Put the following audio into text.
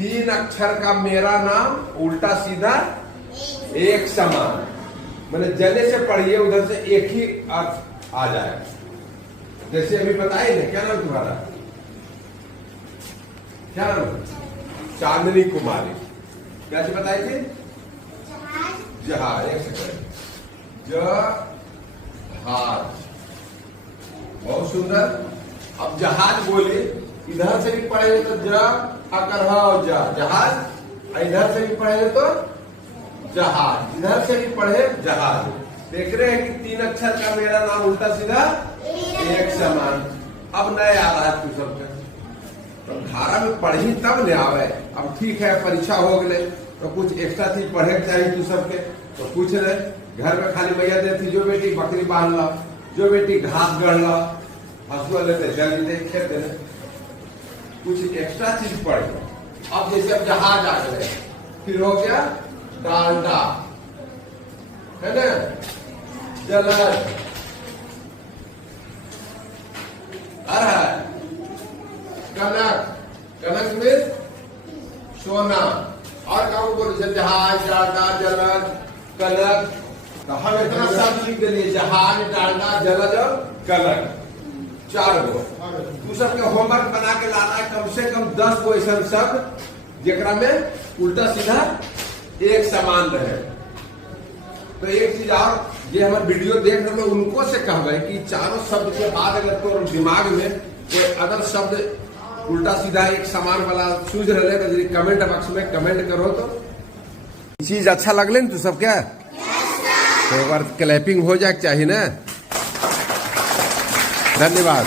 तीन अक्षर का मेरा नाम उल्टा सीधा एक समान, मैंने जने से पढ़िए उधर से एक ही अर्थ आ जाए। जैसे अभी बताइए ना, क्या नाम तुम्हारा? क्या नाम? चांदनी कुमारी। क्या से बताए थे? जहाज। एक सेकंड। जहाज, बहुत सुंदर। अब जहाज बोले, इधर से भी पढ़ेंगे तो जहाज, इधर से भी पढ़ेंगे तो जहाज, इधर से भी पढ़े जहाज। देख रहे हैं कि तीन अक्षर का मेरा नाम उल्टा सीधा एक समान। अब नए आ रहा है तू सबके, तो धारा में पढ़ी तब ले आवे। अब ठीक है, परीक्षा हो गए तो कुछ एक्स्ट्रा चीज पढ़े के चाहिए तू सबके, तो पूछ रहे। घर में खाली भैया देती, जो बेटी बकरी बांध ला, जो बेटी घास गढ़ ला, हंसुआ लेते जल देते खेत देने, कुछ एक्स्ट्रा चीज पढ़। अब जैसे अब जहाज आ गए, फिर हो गया डांडा, है ना, जलद, कनक, कनक में सोना। और काम बोले जहाज, डांडा, जलद, कनक। तो हम इतना शब्द लिख दिए, जहाज, डांडा, जलद और कनक, 4 गो। तू सबके होमवर्क बना के लाना है, कम से कम 10 गो ऐसा शब्द जेकरा में उल्टा सीधा एक समान रहे। तो एक चीज और, ये हमारे वीडियो देख रहे हैं उनको से कहवे कि चारों शब्द के बाद अगर तो दिमाग में कोई अदर शब्द उल्टा सीधा एक समान वाला सूझ रहे तो कमेंट बॉक्स में कमेंट करो। तो चीज अच्छा लगले तू सब क्या? तो एक बार क्लैपिंग हो जाए चाहिए ना। धन्यवाद।